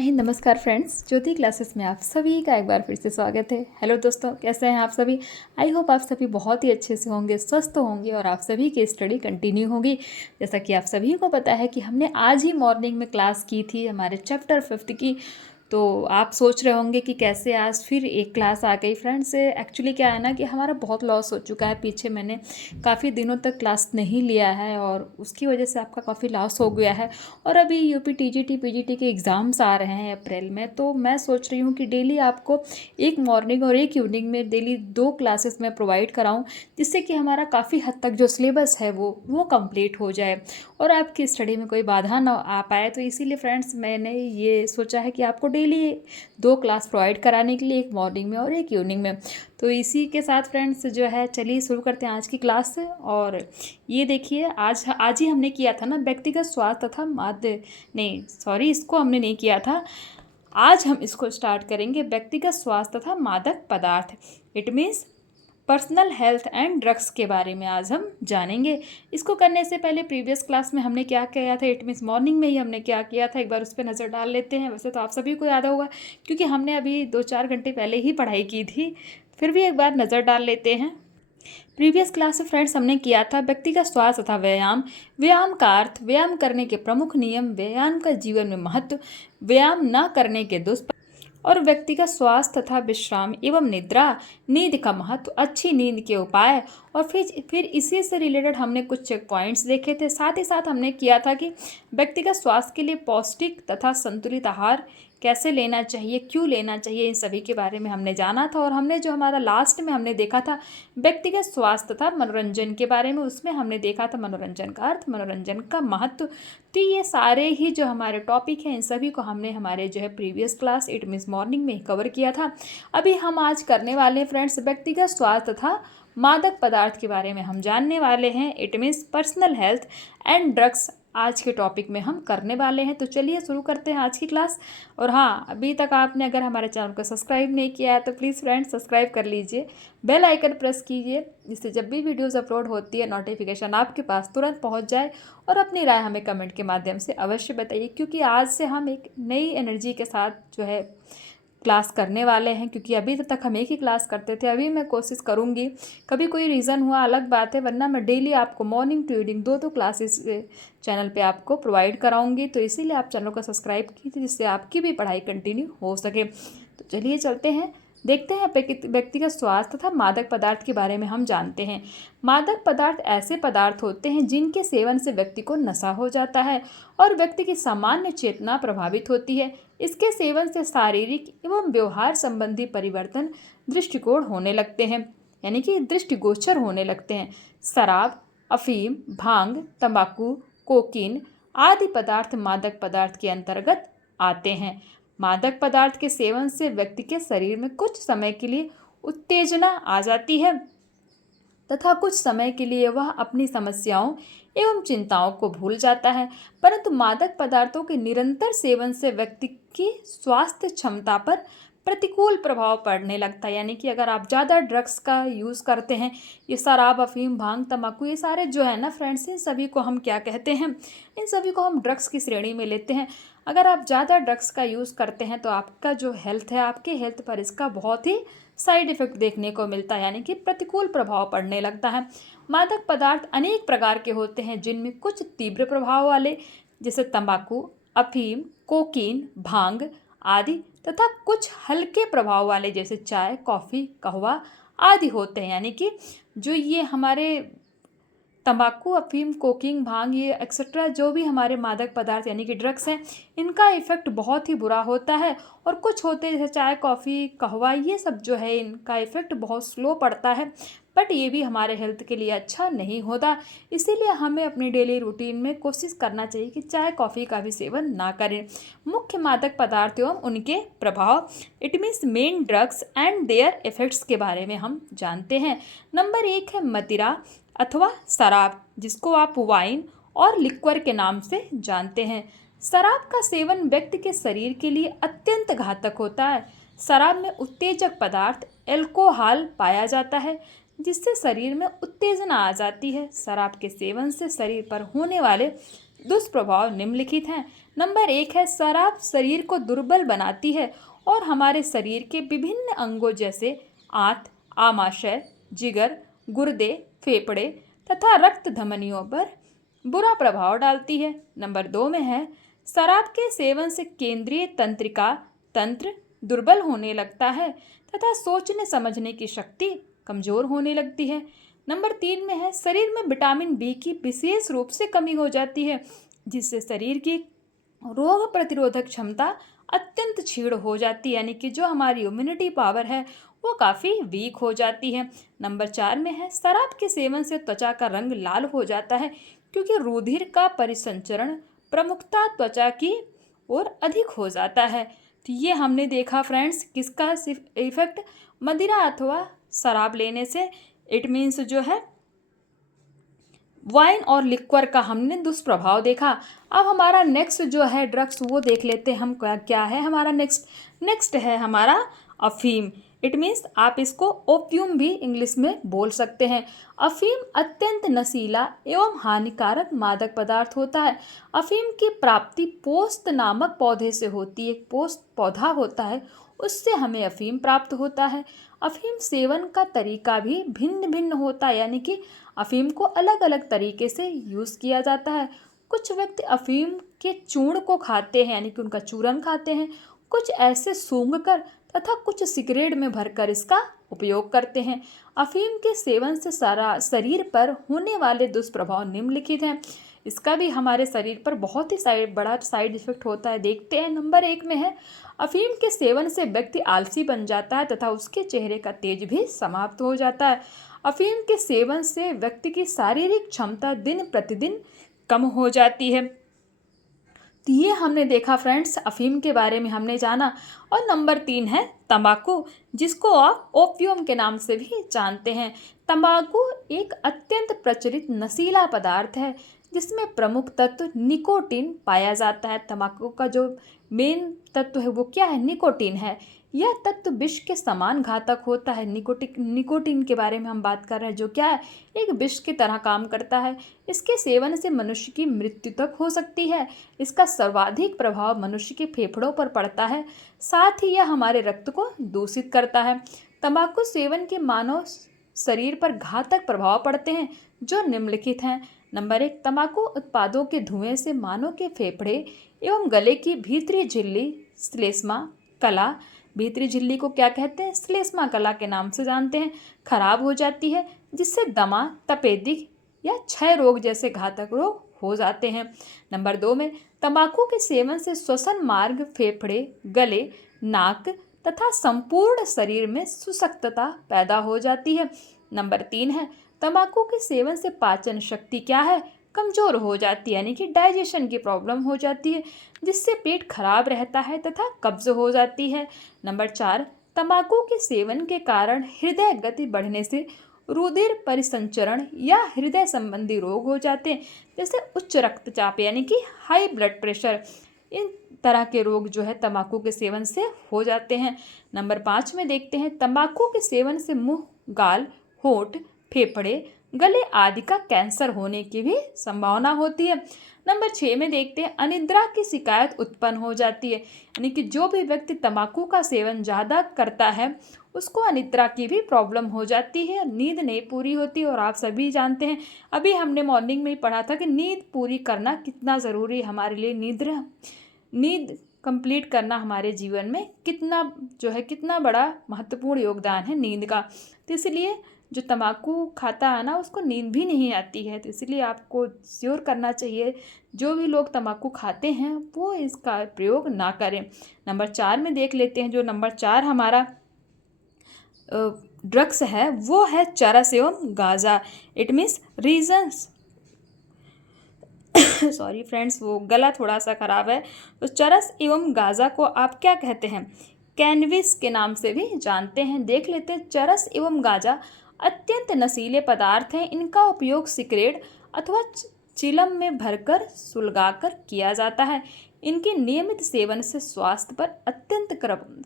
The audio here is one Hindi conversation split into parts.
नमस्कार फ्रेंड्स, ज्योति क्लासेस में आप सभी का एक बार फिर से स्वागत है। हेलो दोस्तों, कैसे हैं आप सभी। आई होप आप सभी बहुत ही अच्छे से होंगे, स्वस्थ होंगे और आप सभी की स्टडी कंटिन्यू होगी। जैसा कि आप सभी को पता है कि हमने आज ही मॉर्निंग में क्लास की थी हमारे चैप्टर 5 की। तो आप सोच रहे होंगे कि कैसे आज फिर एक क्लास आ गई। फ्रेंड्स, एक्चुअली क्या है ना कि हमारा बहुत लॉस हो चुका है। पीछे मैंने काफ़ी दिनों तक क्लास नहीं लिया है और उसकी वजह से आपका काफ़ी लॉस हो गया है। और अभी यूपी टीजीटी पीजीटी के एग्ज़ाम्स आ रहे हैं अप्रैल में, तो मैं सोच रही हूँ कि डेली आपको एक मॉर्निंग और एक इवनिंग में डेली 2 क्लासेस मैं प्रोवाइड कराऊँ, जिससे कि हमारा काफ़ी हद तक जो सिलेबस है वो कंप्लीट हो जाए और आपकी स्टडी में कोई बाधा ना आ पाए। तो इसीलिए फ्रेंड्स मैंने ये सोचा है कि आपको डेली 2 क्लास प्रोवाइड कराने के लिए, एक मॉर्निंग में और एक इवनिंग में। तो इसी के साथ फ्रेंड्स जो है, चलिए शुरू करते हैं आज की क्लास से। और ये देखिए, आज ही हमने किया था ना व्यक्तिगत स्वास्थ्य तथा माध्य, नहीं सॉरी, इसको हमने नहीं किया था। आज हम इसको स्टार्ट करेंगे, व्यक्तिगत स्वास्थ्य तथा मादक पदार्थ। It means personal health and drugs के बारे में आज हम जानेंगे। इसको करने से पहले प्रीवियस क्लास में हमने क्या किया था, इट मीन्स मॉर्निंग में ही हमने क्या किया था, एक बार उस पर नज़र डाल लेते हैं। वैसे तो आप सभी को याद होगा क्योंकि हमने अभी 2-4 घंटे पहले ही पढ़ाई की थी, फिर भी एक बार नज़र डाल लेते हैं। प्रीवियस क्लास में फ्रेंड्स हमने किया था व्यक्तिगत स्वास्थ्य तथा व्यायाम। व्यायाम का अर्थ, व्यायाम करने के प्रमुख नियम, व्यायाम का जीवन में महत्व, व्यायाम न करने के दुष्परिणाम और व्यक्तिगत स्वास्थ्य तथा विश्राम एवं निद्रा, नींद का महत्व, अच्छी नींद के उपाय। और फिर इसी से रिलेटेड हमने कुछ चेक पॉइंट्स देखे थे। साथ ही साथ हमने किया था कि व्यक्तिगत स्वास्थ्य के लिए पौष्टिक तथा संतुलित आहार कैसे लेना चाहिए, क्यों लेना चाहिए, इन सभी के बारे में हमने जाना था। और हमने जो हमारा लास्ट में हमने देखा था व्यक्तिगत स्वास्थ्य तथा मनोरंजन के बारे में, उसमें हमने देखा था मनोरंजन का अर्थ, मनोरंजन का महत्व। तो ये सारे ही जो हमारे टॉपिक हैं, इन सभी को हमने हमारे जो है previous class, it means morning में ही कवर किया था। अभी हम आज करने वाले हैं फ्रेंड्स व्यक्तिगत स्वास्थ्य तथा मादक पदार्थ के बारे में हम जानने वाले हैं। It means personal health and drugs आज के टॉपिक में हम करने वाले हैं। तो चलिए शुरू करते हैं आज की क्लास। और हाँ, अभी तक आपने अगर हमारे चैनल को सब्सक्राइब नहीं किया है तो प्लीज़ फ्रेंड्स सब्सक्राइब कर लीजिए, बेल आइकन प्रेस कीजिए, जिससे जब भी वीडियोस अपलोड होती है नोटिफिकेशन आपके पास तुरंत पहुंच जाए। और अपनी राय हमें कमेंट के माध्यम से अवश्य बताइए, क्योंकि आज से हम एक नई एनर्जी के साथ जो है क्लास करने वाले हैं। क्योंकि अभी तक हम एक ही क्लास करते थे, अभी मैं कोशिश करूंगी, कभी कोई रीज़न हुआ अलग बात है, वरना मैं डेली आपको morning to evening 2-2 classes channel पे आपको प्रोवाइड कराऊंगी। तो इसीलिए आप चैनल को सब्सक्राइब कीजिए, जिससे आपकी भी पढ़ाई कंटिन्यू हो सके। तो चलिए चलते हैं, देखते हैं व्यक्तिगत स्वास्थ्य तथा मादक पदार्थ के बारे में हम जानते हैं। मादक पदार्थ ऐसे पदार्थ होते हैं जिनके सेवन से व्यक्ति को नशा हो जाता है और व्यक्ति की सामान्य चेतना प्रभावित होती है। इसके सेवन से शारीरिक एवं व्यवहार संबंधी परिवर्तन दृष्टिकोण होने लगते हैं, यानी कि दृष्टिगोचर होने लगते हैं। शराब, अफीम, भांग, तंबाकू, कोकीन आदि पदार्थ मादक पदार्थ के अंतर्गत आते हैं। मादक पदार्थ के सेवन से व्यक्ति के शरीर में कुछ समय के लिए उत्तेजना आ जाती है तथा कुछ समय के लिए वह अपनी समस्याओं एवं चिंताओं को भूल जाता है। परंतु मादक पदार्थों के निरंतर सेवन से व्यक्ति की स्वास्थ्य क्षमता पर प्रतिकूल प्रभाव पड़ने लगता है। यानी कि अगर आप ज़्यादा ड्रग्स का यूज़ करते हैं, ये शराब, अफीम, भांग, तंबाकू, ये सारे जो है ना फ्रेंड्स, इन सभी को हम क्या कहते हैं, इन सभी को हम ड्रग्स की श्रेणी में लेते हैं। अगर आप ज़्यादा ड्रग्स का यूज़ करते हैं तो आपका जो हेल्थ है, आपके हेल्थ पर इसका बहुत ही साइड इफ़ेक्ट देखने को मिलता है, यानी कि प्रतिकूल प्रभाव पड़ने लगता है। मादक पदार्थ अनेक प्रकार के होते हैं, जिनमें कुछ तीव्र प्रभाव वाले जैसे तंबाकू, अफीम, कोकीन, भांग आदि, तथा कुछ हल्के प्रभाव वाले जैसे चाय, कॉफ़ी, कहवा आदि होते हैं। यानी कि जो ये हमारे तंबाकू, अफीम, कोकीन, भांग, ये एक्सेट्रा जो भी हमारे मादक पदार्थ यानी कि ड्रग्स हैं, इनका इफ़ेक्ट बहुत ही बुरा होता है। और कुछ होते हैं जैसे चाय, कॉफ़ी, कहवा, ये सब जो है इनका इफ़ेक्ट बहुत स्लो पड़ता है, बट ये भी हमारे हेल्थ के लिए अच्छा नहीं होता। इसीलिए हमें अपनी डेली रूटीन में कोशिश करना चाहिए कि चाय, कॉफ़ी का भी सेवन ना करें। मुख्य मादक पदार्थ एवं उनके प्रभाव, it means main drugs and their effects के बारे में हम जानते हैं। नंबर 1 है मदिरा अथवा शराब, जिसको आप वाइन और लिक्वर के नाम से जानते हैं। शराब का सेवन व्यक्ति के शरीर के लिए अत्यंत घातक होता है। शराब में उत्तेजक पदार्थ एल्कोहल पाया जाता है, जिससे शरीर में उत्तेजना आ जाती है। शराब के सेवन से शरीर पर होने वाले दुष्प्रभाव निम्नलिखित हैं। नंबर 1 है शराब शरीर को दुर्बल बनाती है और हमारे शरीर के विभिन्न अंगों जैसे आंत, आमाशय, जिगर, गुर्दे, फेफड़े तथा रक्त धमनियों पर बुरा प्रभाव डालती है। नंबर 2 में है शराब के सेवन से केंद्रीय तंत्रिका तंत्र दुर्बल होने लगता है तथा सोचने समझने की शक्ति कमजोर होने लगती है। नंबर 3 में है शरीर में विटामिन बी की विशेष रूप से कमी हो जाती है जिससे शरीर की रोग प्रतिरोधक क्षमता अत्यंत क्षीण हो जाती है, यानी कि जो हमारी इम्यूनिटी पावर है वो काफ़ी वीक हो जाती है। नंबर 4 में है शराब के सेवन से त्वचा का रंग लाल हो जाता है क्योंकि रुधिर का परिसंचरण प्रमुखता त्वचा की ओर अधिक हो जाता है। तो ये हमने देखा फ्रेंड्स किसका इफेक्ट, मदिरा अथवा शराब लेने से, इट मीन्स जो है वाइन और लिक्वर का हमने दुष्प्रभाव देखा। अब हमारा नेक्स्ट जो है ड्रग्स वो देख लेते हैं हम क्या है हमारा नेक्स्ट है हमारा अफीम। इट मीन्स आप इसको ओपियम भी इंग्लिश में बोल सकते हैं। अफीम अत्यंत नशीला एवं हानिकारक मादक पदार्थ होता है। अफीम की प्राप्ति पोस्त नामक पौधे से होती है। पोस्त पौधा होता है उससे हमें अफीम प्राप्त होता है। अफीम सेवन का तरीका भी भिन्न भिन्न होता है, यानी कि अफीम को अलग अलग तरीके से यूज़ किया जाता है। कुछ व्यक्ति अफीम के चूर्ण को खाते हैं, यानी कि उनका चूरन खाते हैं। कुछ ऐसे सूंघकर तथा कुछ सिगरेट में भरकर इसका उपयोग करते हैं। अफीम के सेवन से सारा शरीर पर होने वाले दुष्प्रभाव निम्नलिखित हैं। इसका भी हमारे शरीर पर बहुत ही बड़ा साइड इफेक्ट होता है। देखते हैं नंबर 1 में है अफीम के सेवन से व्यक्ति आलसी बन जाता है तथा उसके चेहरे का तेज भी समाप्त हो जाता है। अफीम के सेवन से व्यक्ति की शारीरिक क्षमता दिन प्रतिदिन कम हो जाती है। तो ये हमने देखा फ्रेंड्स, अफीम के बारे में हमने जाना। और नंबर 3 है तंबाकू, जिसको आप ओपियम के नाम से भी जानते हैं। तंबाकू एक अत्यंत प्रचलित नशीला पदार्थ है जिसमें प्रमुख तत्व निकोटीन पाया जाता है। तंबाकू का जो मेन तत्व है वो क्या है, निकोटीन है। यह तत्व विष के समान घातक होता है। निकोटीन के बारे में हम बात कर रहे हैं, जो क्या है, एक विष की तरह काम करता है। इसके सेवन से मनुष्य की मृत्यु तक हो सकती है। इसका सर्वाधिक प्रभाव मनुष्य के फेफड़ों पर पड़ता है, साथ ही यह हमारे रक्त को दूषित करता है। तंबाकू सेवन के मानव शरीर पर घातक प्रभाव पड़ते हैं जो निम्नलिखित हैं। नंबर 1, तंबाकू उत्पादों के धुएं से मानव के फेफड़े एवं गले की भीतरी झिल्ली श्लेष्मा कला, भीतरी झिल्ली को क्या कहते हैं, श्लेष्मा कला के नाम से जानते हैं, खराब हो जाती है जिससे दमा, तपेदिक या क्षय रोग जैसे घातक रोग हो जाते हैं। नंबर 2 में तंबाकू के सेवन से श्वसन मार्ग, फेफड़े, गले, नाक तथा संपूर्ण शरीर में सुशक्तता पैदा हो जाती है। नंबर 3 है तंबाकू के सेवन से पाचन शक्ति क्या है, कमजोर हो जाती है, यानी कि डाइजेशन की प्रॉब्लम हो जाती है जिससे पेट खराब रहता है तथा कब्ज हो जाती है। नंबर 4, तंबाकू के सेवन के कारण हृदय गति बढ़ने से रुधिर परिसंचरण या हृदय संबंधी रोग हो जाते हैं, जैसे उच्च रक्तचाप यानी कि हाई ब्लड प्रेशर। इन तरह के रोग जो है तंबाकू के सेवन से हो जाते हैं। नंबर 5 में देखते हैं तंबाकू के सेवन से मुंह, गाल, होंठ, फेफड़े, गले आदि का कैंसर होने की भी संभावना होती है। नंबर 6 में देखते हैं अनिद्रा की शिकायत उत्पन्न हो जाती है, यानी कि जो भी व्यक्ति तंबाकू का सेवन ज़्यादा करता है उसको अनिद्रा की भी प्रॉब्लम हो जाती है, नींद नहीं पूरी होती। और आप सभी जानते हैं, अभी हमने मॉर्निंग में ही पढ़ा था कि नींद पूरी करना कितना ज़रूरी है हमारे लिए। नींद कंप्लीट करना हमारे जीवन में कितना बड़ा महत्वपूर्ण योगदान है नींद का। तो इसलिए जो तंबाकू खाता है ना उसको नींद भी नहीं आती है, तो इसलिए आपको श्योर करना चाहिए जो भी लोग तंबाकू खाते हैं वो इसका प्रयोग ना करें। नंबर 4 में देख लेते हैं, जो नंबर 4 हमारा ड्रग्स है वो है चरस एवं गांजा। It means reasons sorry friends, वो गला थोड़ा सा खराब है। तो चरस एवं गांजा को आप क्या कहते हैं, कैनविस के नाम से भी जानते हैं। देख लेते हैं, चरस एवं गांजा अत्यंत नशीले पदार्थ हैं। इनका उपयोग सिगरेट अथवा चिलम में भरकर सुलगाकर किया जाता है। इनके नियमित सेवन से स्वास्थ्य पर अत्यंत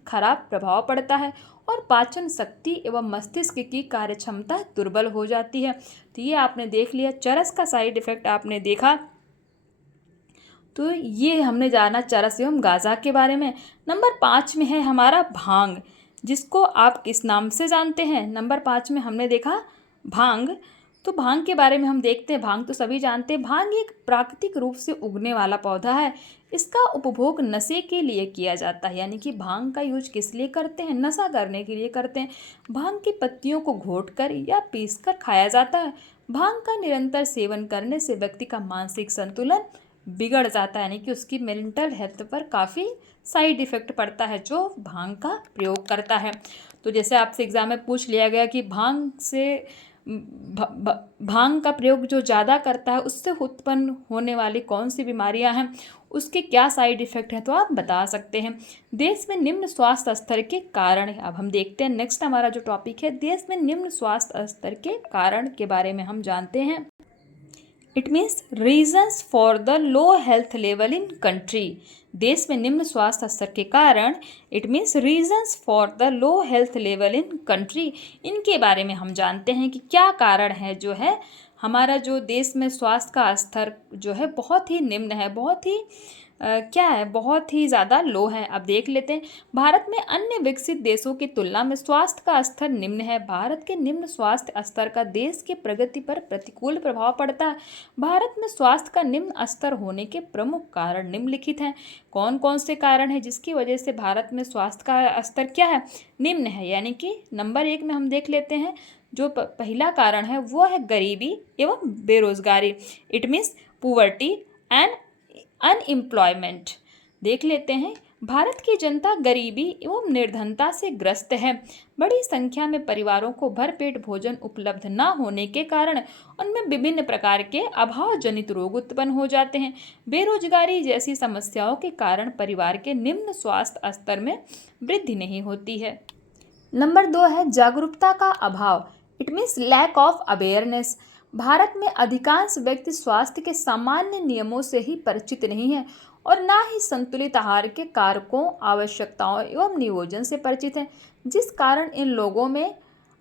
खराब प्रभाव पड़ता है और पाचन शक्ति एवं मस्तिष्क की कार्यक्षमता दुर्बल हो जाती है। तो ये आपने देख लिया, चरस का साइड इफेक्ट आपने देखा। तो ये हमने जाना चरस एवं गांजा के बारे में। नंबर 5 में है हमारा भांग, जिसको आप किस नाम से जानते हैं। नंबर 5 में हमने देखा भांग। तो भांग के बारे में हम देखते हैं। भांग तो सभी जानते हैं। भांग एक प्राकृतिक रूप से उगने वाला पौधा है। इसका उपभोग नशे के लिए किया जाता है, यानी कि भांग का यूज किस लिए करते हैं, नशा करने के लिए करते हैं। भांग की पत्तियों को घोटकर या पीसकर खाया जाता है। भांग का निरंतर सेवन करने से व्यक्ति का मानसिक संतुलन बिगड़ जाता है, यानी कि उसकी मेंटल हेल्थ पर काफ़ी साइड इफेक्ट पड़ता है जो भांग का प्रयोग करता है। तो जैसे आपसे एग्जाम में पूछ लिया गया कि भांग से भांग का प्रयोग जो ज़्यादा करता है उससे उत्पन्न होने वाली कौन सी बीमारियां हैं, उसके क्या साइड इफ़ेक्ट हैं, तो आप बता सकते हैं। देश में निम्न स्वास्थ्य स्तर के कारण है। अब हम देखते हैं नेक्स्ट हमारा जो टॉपिक है, देश में निम्न स्वास्थ्य स्तर के कारण के बारे में हम जानते हैं। It means reasons for the low health level in country. देश में निम्न स्वास्थ्य स्तर के कारण, it means reasons for the low health level in country, इनके बारे में हम जानते हैं कि क्या कारण है जो है हमारा जो देश में स्वास्थ्य का स्तर जो है बहुत ही निम्न है, बहुत ही क्या है, बहुत ही ज़्यादा लो है। अब देख लेते हैं। भारत में अन्य विकसित देशों की तुलना में स्वास्थ्य का स्तर निम्न है। भारत के निम्न स्वास्थ्य स्तर का देश की प्रगति पर प्रतिकूल प्रभाव पड़ता है। भारत में स्वास्थ्य का निम्न स्तर होने के प्रमुख कारण निम्नलिखित हैं। कौन कौन से कारण हैं जिसकी वजह से भारत में स्वास्थ्य का स्तर क्या है, निम्न है, यानी कि नंबर 1 में हम देख लेते हैं। जो पहला कारण है वो है गरीबी एवं बेरोजगारी। It means poverty and unemployment. देख लेते हैं। भारत की जनता गरीबी एवं निर्धनता से ग्रस्त है। बड़ी संख्या में परिवारों को भरपेट भोजन उपलब्ध न होने के कारण उनमें विभिन्न प्रकार के अभाव जनित रोग उत्पन्न हो जाते हैं। बेरोजगारी जैसी समस्याओं के कारण परिवार के निम्न स्वास्थ्य स्तर में वृद्धि नहीं होती है। नंबर 2 है जागरूकता का अभाव। It means lack of awareness. Bharat में अधिकांश व्यक्ति स्वास्थ्य के सामान्य नियमों से ही परिचित नहीं है और ना ही संतुलित आहार के कारकों, आवश्यकताओं एवं नियोजन से परिचित हैं, जिस कारण इन लोगों में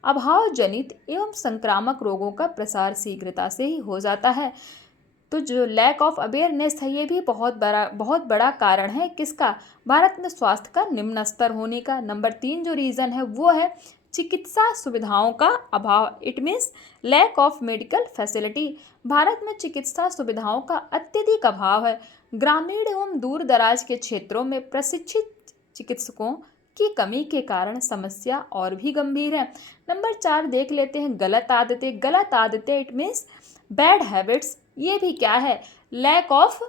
अभावजनित एवं संक्रामक रोगों का प्रसार शीघ्रता से ही हो जाता है। तो जो लैक ऑफ अवेयरनेस है ये भी बहुत बड़ा कारण है किसका, भारत में स्वास्थ्य का निम्न स्तर होने का। नंबर 3 जो रीज़न है वो है चिकित्सा सुविधाओं का अभाव। It means lack of medical facility. Bharat में चिकित्सा सुविधाओं का अत्यधिक अभाव है। ग्रामीण एवं दूर दराज के क्षेत्रों में प्रशिक्षित चिकित्सकों की कमी के कारण समस्या और भी गंभीर है। नंबर 4 देख लेते हैं गलत आदतें। गलत आदतें इट मीन्स बैड हैबिट्स। ये भी क्या है, लैक ऑफ,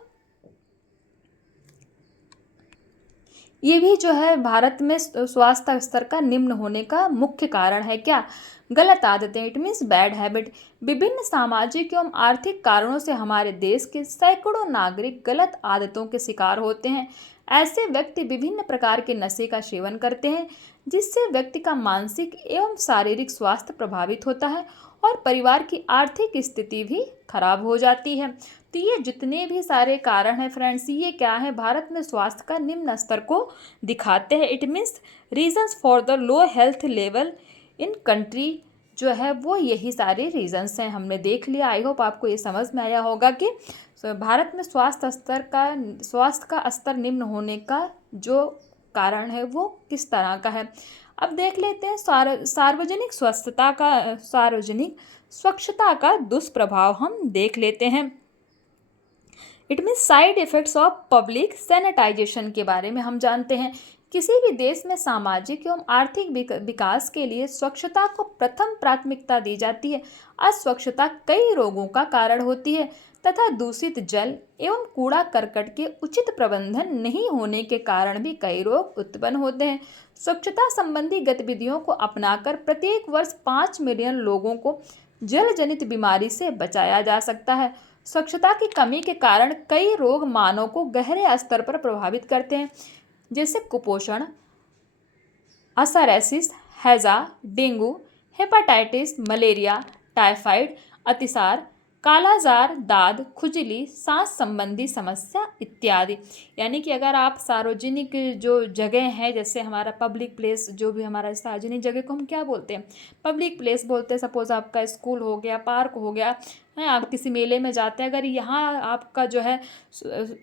ये भी जो है भारत में स्वास्थ्य स्तर का निम्न होने का मुख्य कारण है। क्या, गलत आदतें। It means bad habit. विभिन्न सामाजिक एवं आर्थिक कारणों से हमारे देश के सैकड़ों नागरिक गलत आदतों के शिकार होते हैं। ऐसे व्यक्ति विभिन्न प्रकार के नशे का सेवन करते हैं, जिससे व्यक्ति का मानसिक एवं शारीरिक स्वास्थ्य प्रभावित होता है और परिवार की आर्थिक स्थिति भी खराब हो जाती है। तो ये जितने भी सारे कारण हैं फ्रेंड्स, ये क्या है, भारत में स्वास्थ्य का निम्न स्तर को दिखाते हैं। It means reasons for the low health level in country जो है वो यही सारे रीजंस हैं, हमने देख लिया। आई होप आपको ये समझ में आया होगा कि भारत में स्वास्थ्य का स्तर निम्न होने का जो कारण है वो किस तरह का है। अब देख लेते हैं सार्वजनिक स्वच्छता का दुष्प्रभाव हम देख लेते हैं। It means side effects of public sanitization के बारे में हम जानते हैं। किसी भी देश में सामाजिक एवं आर्थिक विकास के लिए स्वच्छता को प्रथम प्राथमिकता दी जाती है। अस्वच्छता कई रोगों का कारण होती है तथा दूषित जल एवं कूड़ा करकट के उचित प्रबंधन नहीं होने के कारण भी कई रोग उत्पन्न होते हैं। स्वच्छता संबंधी गतिविधियों को अपनाकर प्रत्येक वर्ष 5 मिलियन लोगों को जल जनित बीमारी से बचाया जा सकता है। स्वच्छता की कमी के कारण कई रोग मानव को गहरे स्तर पर प्रभावित करते हैं, जैसे कुपोषण, असरेसिस, हैजा, डेंगू, हेपेटाइटिस, मलेरिया, टाइफाइड, अतिसार, कालाजार, दाद, खुजली, सांस संबंधी समस्या इत्यादि। यानी कि अगर आप सार्वजनिक जो जगह है, जैसे हमारा पब्लिक प्लेस, जो भी हमारा सार्वजनिक जगह को हम क्या बोलते हैं, पब्लिक प्लेस बोलते हैं। सपोज आपका स्कूल हो गया, पार्क हो गया है, आप किसी मेले में जाते हैं, अगर यहाँ आपका जो है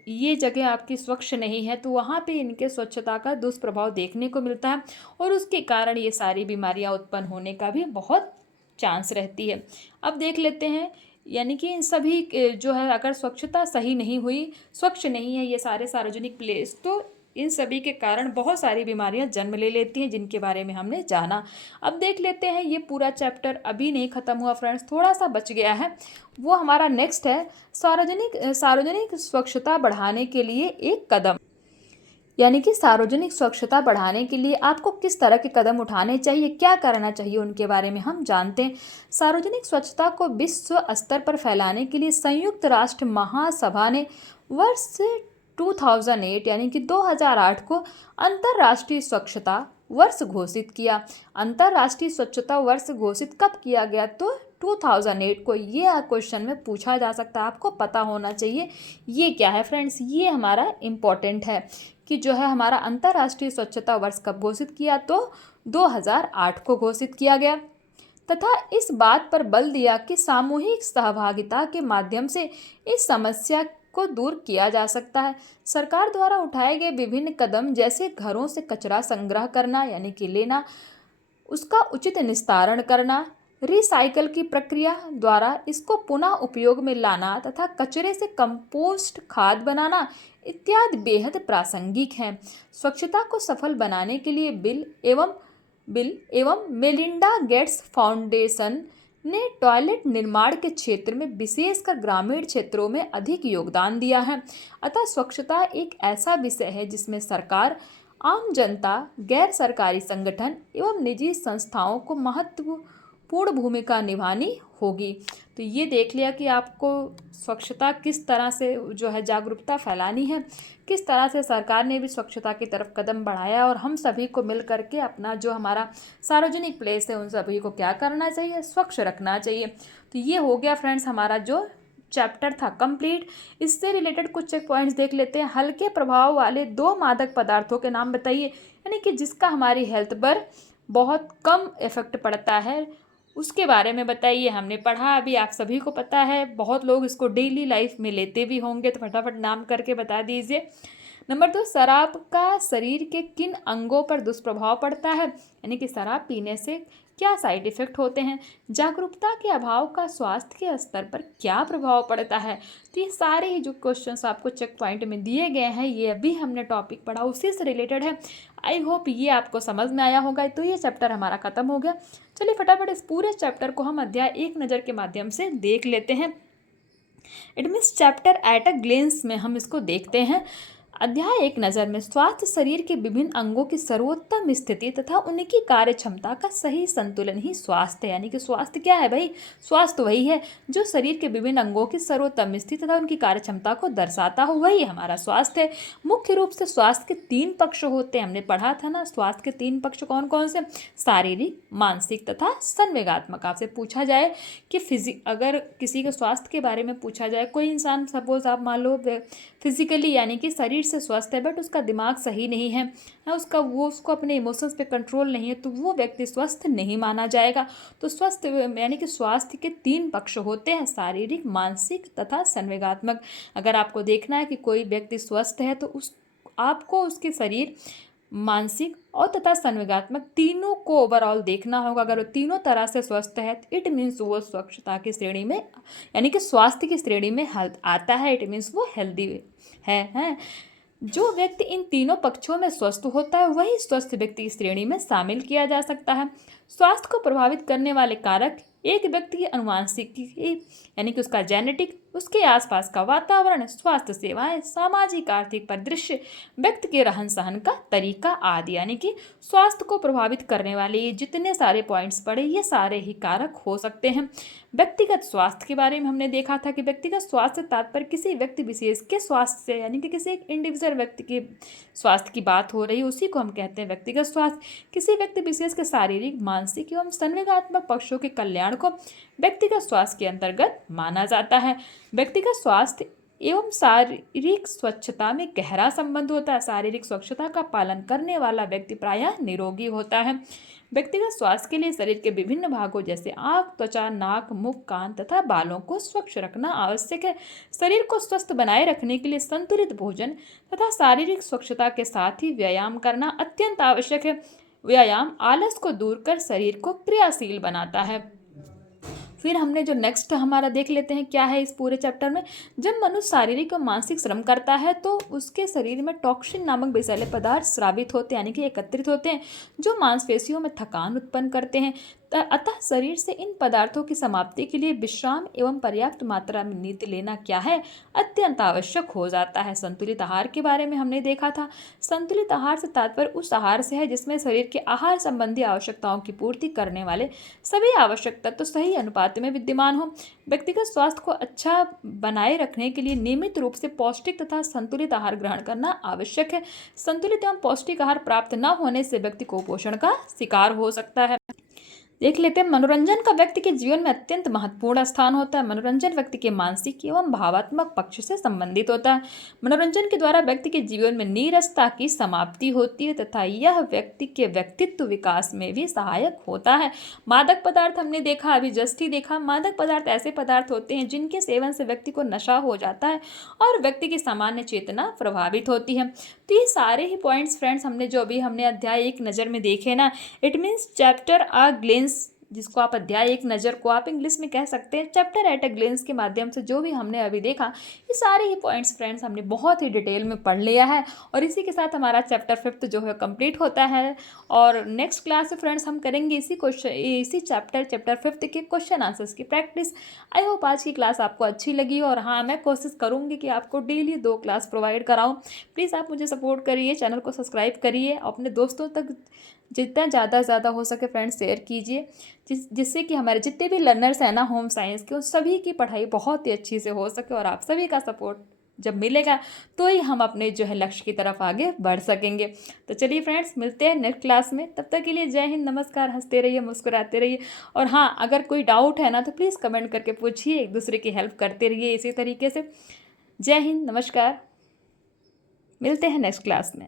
ये जगह आपकी स्वच्छ नहीं है, तो वहाँ पे इनके स्वच्छता का दुष्प्रभाव देखने को मिलता है और उसके कारण ये सारी बीमारियाँ उत्पन्न होने का भी बहुत चांस रहती है। अब देख लेते हैं, यानी कि इन सभी जो है, अगर स्वच्छता सही नहीं हुई, स्वच्छ नहीं है ये सारे सार्वजनिक प्लेस, तो इन सभी के कारण बहुत सारी बीमारियां जन्म ले लेती हैं, जिनके बारे में हमने जाना। अब देख लेते हैं, ये पूरा चैप्टर अभी नहीं ख़त्म हुआ फ्रेंड्स, थोड़ा सा बच गया है, वो हमारा नेक्स्ट है सार्वजनिक स्वच्छता बढ़ाने के लिए एक कदम। यानी कि सार्वजनिक स्वच्छता बढ़ाने के लिए आपको किस तरह के कदम उठाने चाहिए, क्या करना चाहिए, उनके बारे में हम जानते हैं। सार्वजनिक स्वच्छता को विश्व स्तर पर फैलाने के लिए संयुक्त राष्ट्र महासभा ने वर्ष 2008 यानी कि 2008 को अंतर्राष्ट्रीय स्वच्छता वर्ष घोषित किया। अंतर्राष्ट्रीय स्वच्छता वर्ष घोषित कब किया गया, तो 2008 को। ये क्वेश्चन में पूछा जा सकता है, आपको पता होना चाहिए। ये क्या है फ्रेंड्स, ये हमारा इम्पोर्टेंट है कि जो है हमारा अंतर्राष्ट्रीय स्वच्छता वर्ष कब घोषित किया, तो 2008 को घोषित किया गया, तथा इस बात पर बल दिया कि सामूहिक सहभागिता के माध्यम से इस समस्या को दूर किया जा सकता है। सरकार द्वारा उठाए गए विभिन्न कदम, जैसे घरों से कचरा संग्रह करना यानी कि लेना, उसका उचित निस्तारण करना, रिसाइकल की प्रक्रिया द्वारा इसको पुनः उपयोग में लाना तथा कचरे से कंपोस्ट खाद बनाना इत्यादि बेहद प्रासंगिक हैं। स्वच्छता को सफल बनाने के लिए बिल एवं मेलिंडा गेट्स फाउंडेशन ने टॉयलेट निर्माण के क्षेत्र में, विशेषकर ग्रामीण क्षेत्रों में अधिक योगदान दिया है। अतः स्वच्छता एक ऐसा विषय है जिसमें सरकार, आम जनता, गैर सरकारी संगठन एवं निजी संस्थाओं को महत्वपूर्ण भूमिका निभानी होगी। तो ये देख लिया कि आपको स्वच्छता किस तरह से जो है जागरूकता फैलानी है, किस तरह से सरकार ने भी स्वच्छता की तरफ कदम बढ़ाया और हम सभी को मिल करके अपना जो हमारा सार्वजनिक प्लेस है उन सभी को क्या करना चाहिए, स्वच्छ रखना चाहिए। तो ये हो गया फ्रेंड्स हमारा जो चैप्टर था कंप्लीट। इससे रिलेटेड कुछ चेक पॉइंट्स देख लेते हैं। हल्के प्रभाव वाले 2 मादक पदार्थों के नाम बताइए, यानी कि जिसका हमारी हेल्थ पर बहुत कम इफेक्ट पड़ता है, उसके बारे में बताइए। हमने पढ़ा, अभी आप सभी को पता है, बहुत लोग इसको डेली लाइफ में लेते भी होंगे, तो फटाफट नाम करके बता दीजिए। नंबर 2, शराब का शरीर के किन अंगों पर दुष्प्रभाव पड़ता है, यानी कि शराब पीने से क्या साइड इफ़ेक्ट होते हैं। जागरूकता के अभाव का स्वास्थ्य के स्तर पर क्या प्रभाव पड़ता है। तो ये सारे ही जो क्वेश्चंस आपको चेक पॉइंट में दिए गए हैं, ये अभी हमने टॉपिक पढ़ा, उसी से रिलेटेड है। आई होप ये आपको समझ में आया होगा। तो ये चैप्टर हमारा ख़त्म हो गया। चलिए फटाफट इस पूरे चैप्टर को हम अध्याय एक नज़र के माध्यम से देख लेते हैं। It means chapter at a glens में हम इसको देखते हैं। अध्याय एक नज़र में स्वास्थ्य शरीर के विभिन्न अंगों की सर्वोत्तम स्थिति तथा उनकी कार्य क्षमता का सही संतुलन ही स्वास्थ्य है। यानी कि स्वास्थ्य क्या है भाई, स्वास्थ्य वही है जो शरीर के विभिन्न अंगों की सर्वोत्तम स्थिति तथा उनकी कार्य क्षमता को दर्शाता हो, वही हमारा स्वास्थ्य है। मुख्य रूप से स्वास्थ्य के 3 पक्ष होते हैं, हमने पढ़ा था ना। स्वास्थ्य के 3 पक्ष कौन कौन से, शारीरिक, मानसिक तथा संवेगात्मक। आपसे पूछा जाए कि अगर किसी के स्वास्थ्य के बारे में पूछा जाए, कोई इंसान सपोज आप मान लो फिजिकली यानी कि शरीर से स्वस्थ है, बट उसका दिमाग सही नहीं है, उसको अपने इमोशंस पे कंट्रोल नहीं है, तो वो व्यक्ति स्वस्थ नहीं माना जाएगा। तो स्वस्थ यानी कि स्वास्थ्य के 3 पक्ष होते हैं, शारीरिक, मानसिक तथा संवेगात्मक। अगर आपको देखना है कि कोई व्यक्ति स्वस्थ है, तो आपको उसके शरीर, मानसिक और तथा संवेगात्मक तीनों को ओवरऑल देखना होगा। अगर वो तीनों तरह से स्वस्थ है, तो इट मीन्स वो स्वच्छता की श्रेणी में यानी कि स्वास्थ्य की श्रेणी में हेल्थ आता है। इट मीन्स वो हेल्दी है। जो व्यक्ति इन तीनों पक्षों में स्वस्थ होता है, वही स्वस्थ व्यक्ति की श्रेणी में शामिल किया जा सकता है। स्वास्थ्य को प्रभावित करने वाले कारक एक व्यक्ति की अनुवांशिकी यानी कि उसका जेनेटिक उसके आसपास का वातावरण, स्वास्थ्य सेवाएं, सामाजिक आर्थिक परिदृश्य, व्यक्ति के रहन सहन का तरीका आदि। यानी कि स्वास्थ्य को प्रभावित करने वाले ये जितने सारे पॉइंट्स पड़े, ये सारे ही कारक हो सकते हैं। व्यक्तिगत स्वास्थ्य के बारे में हमने देखा था कि व्यक्तिगत स्वास्थ्य तात्पर्य किसी व्यक्ति विशेष के स्वास्थ्य से, यानी कि किसी एक इंडिविजुअल व्यक्ति के स्वास्थ्य की बात हो रही है, उसी को हम कहते हैं व्यक्तिगत स्वास्थ्य। किसी व्यक्ति विशेष के शारीरिक, मानसिक एवं संवेगात्मक पक्षों के कल्याण को व्यक्तिगत स्वास्थ्य के अंतर्गत माना जाता है। व्यक्तिगत स्वास्थ्य एवं शारीरिक स्वच्छता में गहरा संबंध होता है। शारीरिक स्वच्छता का पालन करने वाला व्यक्ति प्रायः निरोगी होता है। व्यक्तिगत स्वास्थ्य के लिए शरीर के विभिन्न भागों जैसे आंख, त्वचा, नाक, मुख, कान तथा बालों को स्वच्छ रखना आवश्यक है। शरीर को स्वस्थ बनाए रखने के लिए संतुलित भोजन तथा शारीरिक स्वच्छता के साथ ही व्यायाम करना अत्यंत आवश्यक है। व्यायाम आलस को दूर कर शरीर को क्रियाशील बनाता है। फिर हमने जो नेक्स्ट हमारा देख लेते हैं क्या है इस पूरे चैप्टर में। जब मनुष्य शारीरिक और मानसिक श्रम करता है तो उसके शरीर में टॉक्सिन नामक विषैले पदार्थ स्रावित होते हैं, यानी कि एकत्रित होते हैं, जो मांसपेशियों में थकान उत्पन्न करते हैं। अतः शरीर से इन पदार्थों की समाप्ति के लिए विश्राम एवं पर्याप्त मात्रा में नींद लेना क्या है, अत्यंत आवश्यक हो जाता है। संतुलित आहार के बारे में हमने देखा था। संतुलित आहार से तात्पर्य उस आहार से है जिसमें शरीर के आहार संबंधी आवश्यकताओं की पूर्ति करने वाले सभी आवश्यक तत्व सही अनुपात में विद्यमान हो। व्यक्तिगत स्वास्थ्य को अच्छा बनाए रखने के लिए नियमित रूप से पौष्टिक तथा संतुलित आहार ग्रहण करना आवश्यक है। संतुलित एवं पौष्टिक आहार प्राप्त न होने से व्यक्ति कुपोषण का शिकार हो सकता है। देख लेते हैं, मनोरंजन का व्यक्ति के जीवन में अत्यंत महत्वपूर्ण स्थान होता है। मनोरंजन व्यक्ति के मानसिक एवं भावात्मक पक्ष से संबंधित होता है। मनोरंजन के द्वारा व्यक्ति के जीवन में नीरसता की समाप्ति होती है तथा यह व्यक्ति के व्यक्तित्व विकास में भी सहायक होता है। मादक पदार्थ हमने देखा, अभी जस्ट ही देखा, मादक पदार्थ ऐसे पदार्थ होते हैं जिनके सेवन से व्यक्ति को नशा हो जाता है और व्यक्ति की सामान्य चेतना प्रभावित होती है। तो ये सारे ही पॉइंट्स फ्रेंड्स हमने अध्याय एक नज़र में देखे ना। It means chapter a glance, जिसको आप अध्याय एक नज़र को आप इंग्लिश में कह सकते हैं, चैप्टर एट अ ग्लेंस के माध्यम से जो भी हमने अभी देखा, ये सारे ही पॉइंट्स फ्रेंड्स हमने बहुत ही डिटेल में पढ़ लिया है। और इसी के साथ हमारा चैप्टर 5 जो है कंप्लीट होता है। और नेक्स्ट क्लास में फ्रेंड्स हम करेंगे इसी चैप्टर 5 के क्वेश्चन आंसर्स की प्रैक्टिस। आई होप आज की क्लास आपको अच्छी लगी। और हाँ, मैं कोशिश करूँगी कि आपको डेली 2 क्लास प्रोवाइड कराऊँ। प्लीज़ आप मुझे सपोर्ट करिए, चैनल को सब्सक्राइब करिए, अपने दोस्तों तक जितना ज़्यादा हो सके फ्रेंड्स शेयर कीजिए, जिससे कि हमारे जितने भी लर्नर्स हैं ना होम साइंस के, उन सभी की पढ़ाई बहुत ही अच्छी से हो सके। और आप सभी का सपोर्ट जब मिलेगा तो ही हम अपने जो है लक्ष्य की तरफ आगे बढ़ सकेंगे। तो चलिए फ्रेंड्स, मिलते हैं नेक्स्ट क्लास में। तब तक के लिए जय हिंद, नमस्कार, हंसते रहिए, मुस्कुराते रहिए। और हाँ, अगर कोई डाउट है ना तो प्लीज़ कमेंट करके पूछिए, एक दूसरे की हेल्प करते रहिए इसी तरीके से। जय हिंद, नमस्कार, मिलते हैं नेक्स्ट क्लास में।